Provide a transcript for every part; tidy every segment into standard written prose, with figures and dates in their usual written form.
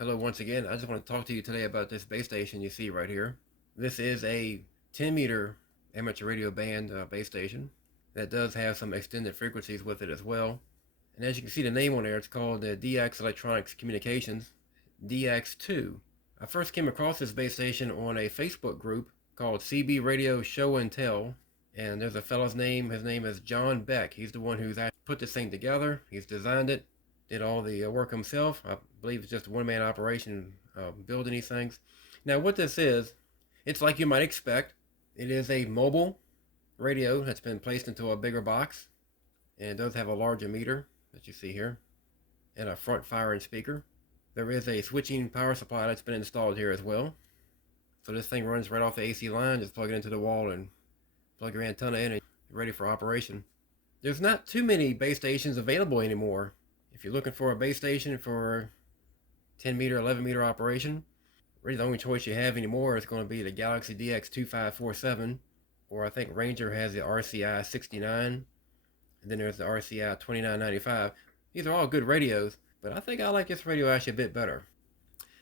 Hello once again. I just want to talk to you today about this base station you see right here. This is a 10 meter amateur radio band base station that does have some extended frequencies with it as well. And as you can see the name on there, it's called DX Electronics Communications DX2. I first came across this base station on a Facebook group called CB Radio Show and Tell. And there's a fellow's name, his name is Jon Beck. He's the one who's actually put this thing together. He's designed it, did all the work himself. I believe it's just a one-man operation building these things. Now what this is, it's like you might expect. It is a mobile radio that's been placed into a bigger box, and it does have a larger meter that you see here, and a front firing speaker. There is a switching power supply that's been installed here as well. So this thing runs right off the AC line. Just plug it into the wall and plug your antenna in and you're ready for operation. There's not too many base stations available anymore. If you're looking for a base station for 10 meter, 11 meter operation, really the only choice you have anymore is going to be the Galaxy DX2547, or I think Ranger has the RCI 69, and then there's the RCI 2995. These are all good radios, but I think I like this radio actually a bit better.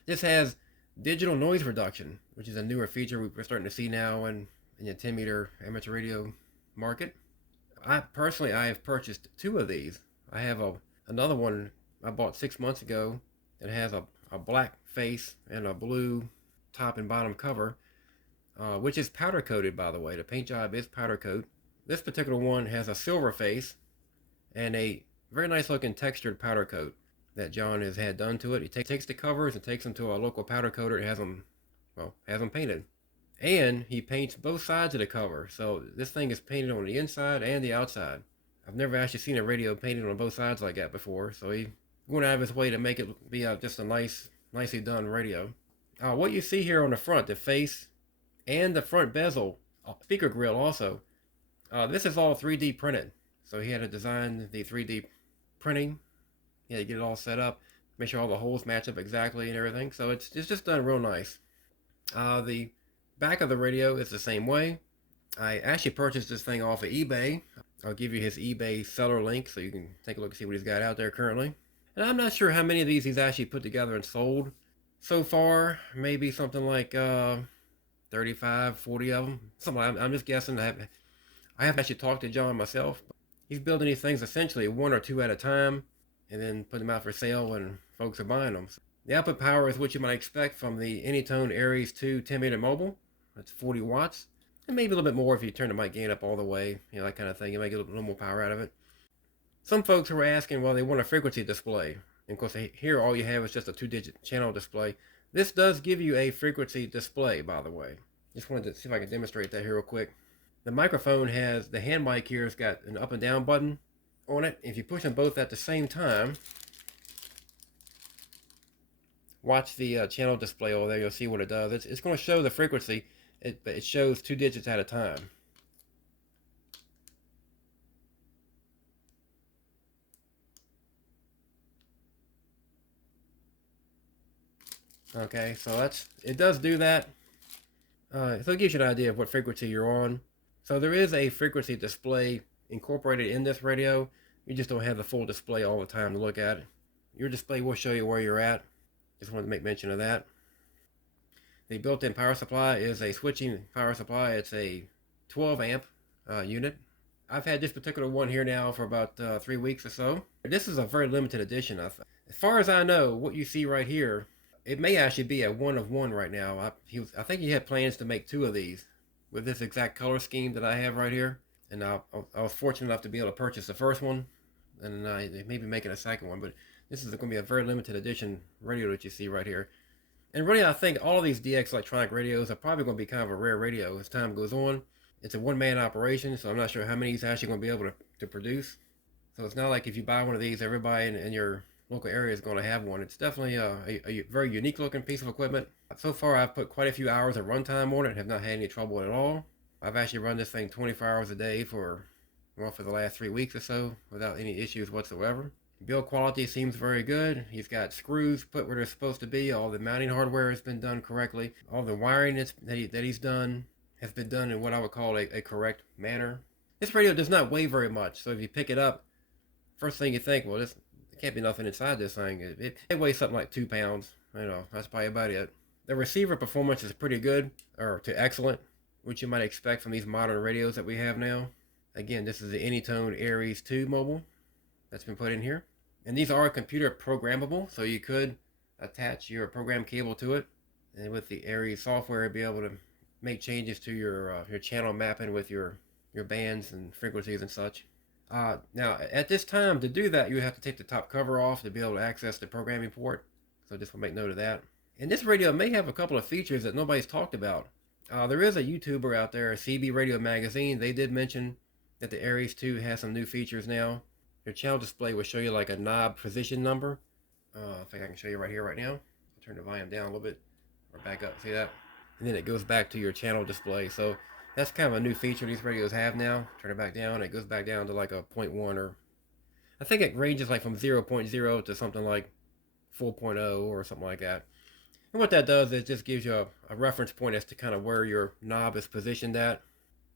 This has digital noise reduction, which is a newer feature we're starting to see now in the 10 meter amateur radio market. I have purchased two of these. I have another one I bought 6 months ago that has a black face and a blue top and bottom cover, which is powder coated, by the way. The paint job is powder coat. This particular one has a silver face and a very nice looking textured powder coat that John has had done to it. He takes the covers and takes them to a local powder coater and has them painted. And he paints both sides of the cover. So this thing is painted on the inside and the outside. I've never actually seen a radio painted on both sides like that before. So he went out of his way to make it be just a nicely done radio. What you see here on the front, the face and the front bezel, speaker grill also, this is all 3D printed. So he had to design the 3D printing. He had to get it all set up, make sure all the holes match up exactly and everything. So it's just done real nice. The back of the radio is the same way. I actually purchased this thing off of eBay. I'll give you his eBay seller link so you can take a look and see what he's got out there currently. And I'm not sure how many of these he's actually put together and sold so far. Maybe something like 35, 40 of them. Something I'm just guessing. I haven't actually talked to John myself. He's building these things essentially one or two at a time and then putting them out for sale when folks are buying them. So the output power is what you might expect from the Anytone Aries 2 10 meter mobile. That's 40 watts. And maybe a little bit more if you turn the mic gain up all the way, that kind of thing. You might get a little more power out of it. Some folks who are asking, well, they want a frequency display. And of course, here all you have is just a 2-digit channel display. This does give you a frequency display, by the way. Just wanted to see if I can demonstrate that here real quick. The microphone has, the hand mic here has got an up and down button on it. If you push them both at the same time, watch the channel display over there, you'll see what it does. It's going to show the frequency. But it shows 2 digits at a time. Okay, so it does do that. So it gives you an idea of what frequency you're on. So there is a frequency display incorporated in this radio. You just don't have the full display all the time to look at. Your display will show you where you're at. Just wanted to make mention of that. The built-in power supply is a switching power supply. It's a 12 amp unit. I've had this particular one here now for about 3 weeks or so. This is a very limited edition. As far as I know, what you see right here, it may actually be a one of one right now. I think he had plans to make 2 of these with this exact color scheme that I have right here. And I was fortunate enough to be able to purchase the first one. And they may be making a second one. But this is going to be a very limited edition radio that you see right here. And really, I think all of these DX electronic radios are probably going to be kind of a rare radio as time goes on. It's a one-man operation, so I'm not sure how many he's actually going to be able to produce. So it's not like if you buy one of these, everybody in your local area is going to have one. It's definitely a very unique-looking piece of equipment. So far, I've put quite a few hours of runtime on it, have not had any trouble at all. I've actually run this thing 24 hours a day for the last 3 weeks or so without any issues whatsoever. Build quality seems very good. He's got screws put where they're supposed to be. All the mounting hardware has been done correctly. All the wiring that he's done has been done in what I would call a correct manner. This radio does not weigh very much, so if you pick it up, first thing you think, well, there can't be nothing inside this thing. It weighs something like 2 pounds. You know, that's probably about it. The receiver performance is pretty good, or to excellent, which you might expect from these modern radios that we have now. Again, this is the Anytone Aries 2 mobile that's been put in here. And these are computer programmable, so you could attach your program cable to it, and with the Aries software, be able to make changes to your channel mapping with your bands and frequencies and such. Now, at this time, to do that, you have to take the top cover off to be able to access the programming port. So just will make note of that. And this radio may have a couple of features that nobody's talked about. There is a YouTuber out there, CB Radio Magazine. They did mention that the Aries 2 has some new features now. Your channel display will show you like a knob position number. I think I can show you right here, right now. I'll turn the volume down a little bit, or back up, see that? And then it goes back to your channel display. So that's kind of a new feature these radios have now. Turn it back down, it goes back down to like a 0.1, or I think it ranges like from 0.0 to something like 4.0 or something like that. And what that does is just gives you a reference point as to kind of where your knob is positioned at.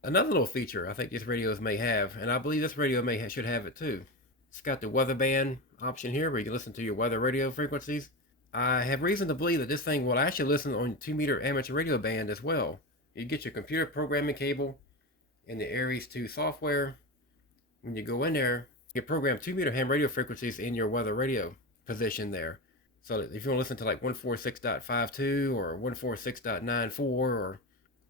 Another little feature I think these radios may have, and I believe this radio should have it too. It's got the weather band option here where you can listen to your weather radio frequencies. I have reason to believe that this thing will actually listen on 2-meter amateur radio band as well. You get your computer programming cable and the Aries 2 software. When you go in there, you program 2-meter ham radio frequencies in your weather radio position there. So that if you want to listen to like 146.52 or 146.94 or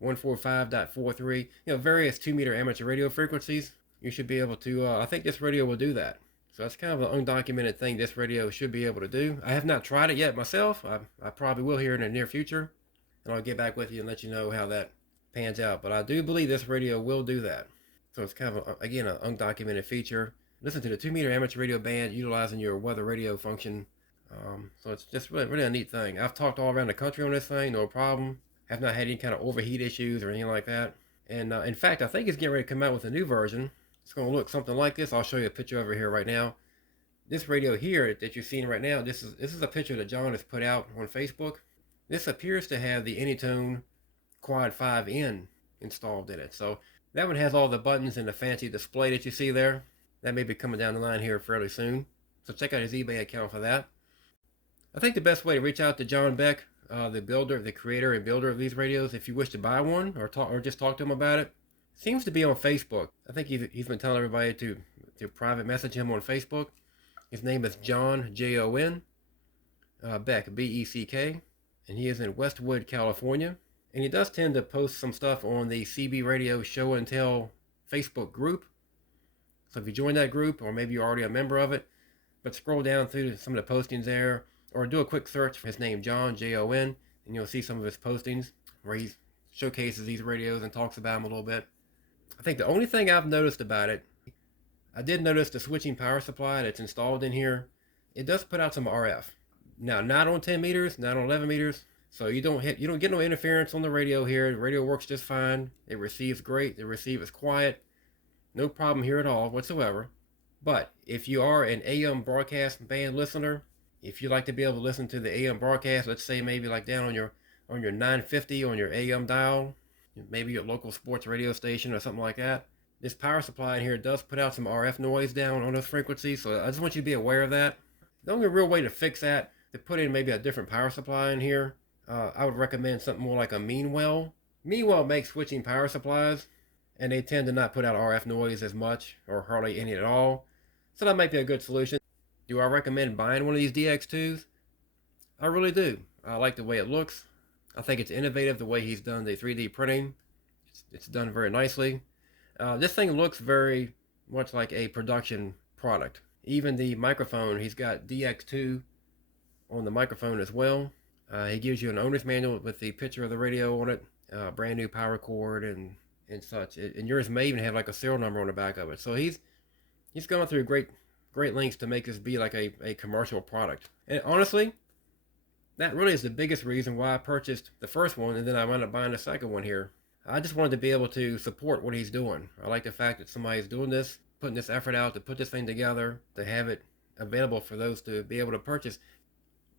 145.43, various 2-meter amateur radio frequencies, you should be able to, I think this radio will do that. So that's kind of an undocumented thing this radio should be able to do. I have not tried it yet myself. I probably will here in the near future. And I'll get back with you and let you know how that pans out. But I do believe this radio will do that. So it's kind of, again, an undocumented feature. Listen to the 2-meter amateur radio band utilizing your weather radio function. So it's just really a neat thing. I've talked all around the country on this thing, no problem. Have not had any kind of overheat issues or anything like that. And in fact, I think it's getting ready to come out with a new version. It's going to look something like this. I'll show you a picture over here right now. This radio here that you're seeing right now, this is a picture that Jon has put out on Facebook. This appears to have the Anytone Quad 5N installed in it. So that one has all the buttons and the fancy display that you see there. That may be coming down the line here fairly soon. So check out his eBay account for that. I think the best way to reach out to Jon Beck, the creator and builder of these radios, if you wish to buy one or just talk to him about it, seems to be on Facebook. I think he's been telling everybody to private message him on Facebook. His name is Jon, Jon, Beck, B-E-C-K, and he is in Westwood, California. And he does tend to post some stuff on the CB Radio Show and Tell Facebook group. So if you join that group, or maybe you're already a member of it, but scroll down through some of the postings there, or do a quick search for his name, Jon, Jon, and you'll see some of his postings where he showcases these radios and talks about them a little bit. I think the only thing I've noticed about it, I did notice the switching power supply that's installed in here. It does put out some RF. Now, not on 10 meters, not on 11 meters, so you don't get no interference on the radio here. The radio works just fine. It receives great. The receiver is quiet. No problem here at all whatsoever. But if you are an AM broadcast band listener, if you like to be able to listen to the AM broadcast, let's say maybe like down on your 950 on your AM dial, maybe your local sports radio station or something like that, this power supply in here does put out some RF noise down on those frequencies. So I just want you to be aware of that. The only real way to fix that, to put in maybe a different power supply in here, I would recommend something more like a Meanwell. Meanwell makes switching power supplies, and they tend to not put out RF noise as much or hardly any at all. So that might be a good solution. Do I recommend buying one of these DX2s? I really do. I like the way it looks. I think it's innovative the way he's done the 3D printing. It's done very nicely. This thing looks very much like a production product. Even the microphone, he's got DX2 on the microphone as well. He gives you an owner's manual with the picture of the radio on it, brand new power cord and such. And yours may even have like a serial number on the back of it. So he's gone through great lengths to make this be like a commercial product. And honestly, that really is the biggest reason why I purchased the first one, and then I wound up buying the second one here. I just wanted to be able to support what he's doing. I like the fact that somebody's doing this, putting this effort out to put this thing together, to have it available for those to be able to purchase.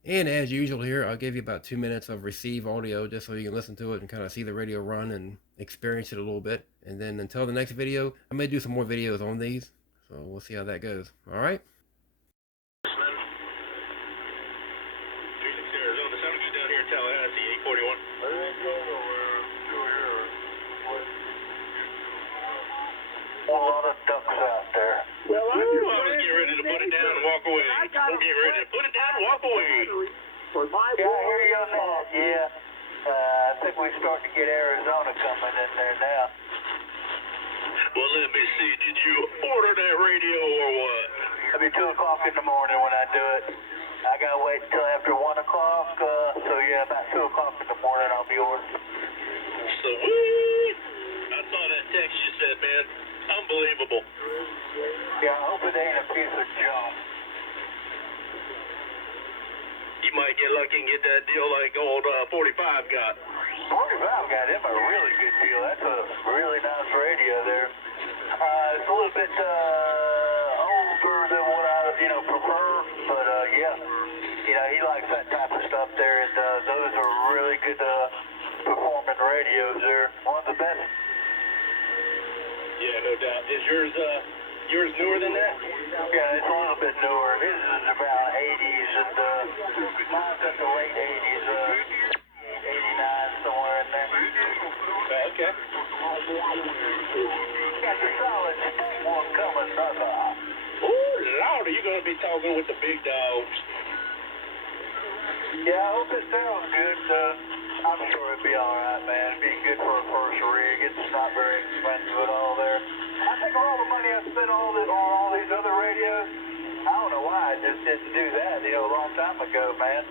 And as usual here, I'll give you about 2 minutes of receive audio just so you can listen to it and kind of see the radio run and experience it a little bit. And then until the next video, I may do some more videos on these. So we'll see how that goes. All right? 41. A lot of ducks out there. Well, I was getting ready to put it down and walk away. I'm getting ready to put it down and walk away. Yeah, I hear you on that. Yeah. I think we're starting to get Arizona coming in there now. Well, let me see. Did you order that radio or what? It'll be 2 o'clock in the morning when I do it. I gotta wait until after 1 o'clock. So yeah, about 2 o'clock in the morning I'll be ordering. Sweet. I saw that text you said, man. Unbelievable. Yeah, I hope it ain't a piece of junk. You might get lucky and get that deal like old 45 got. 45 got him a really good deal. That's a really nice radio there. It's a little bit older than what I, prefer, but yeah, he likes that type of stuff there, and those are really good performing radios there. One of the best. Yeah, no doubt. Is yours newer than that? Yeah, it's a little bit newer. His is about 80s, and mine's at the late 80s, 89, somewhere in there. Okay. Got the solid one coming, brother. Ooh, Lord, are you going to be talking with the big dogs? Yeah, I hope it sounds good. I'm sure it'll be alright, man. It'd be good for a first rig. It's not very expensive at all there. I think all the money I spent on all these other radios, I don't know why I just didn't do that, a long time ago, man.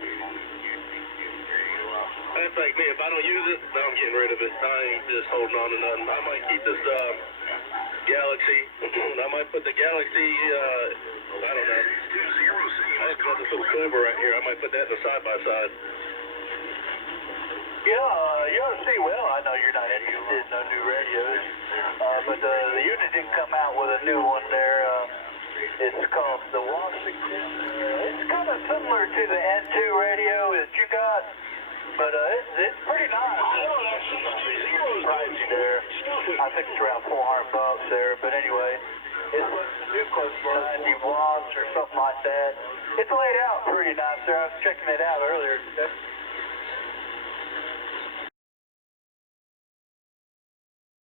That's like me. If I don't use it, I'm getting rid of it. I ain't just holding on to nothing. I might keep this Galaxy. I might put the Galaxy, I don't know. I got this little Cobra right here. I might put that in the side-by-side. Yeah, you ought to see, well, I know you're not interested in no new radios, but the unit didn't come out with a new one there. It's called the Washington. It's kind of similar to the N2 radio that you got, but it's pretty nice. Pricey there. I think it's around $400 there, but anyway, it's close to 90 watts or something like that. It's laid out pretty nice there. I was checking it out earlier today.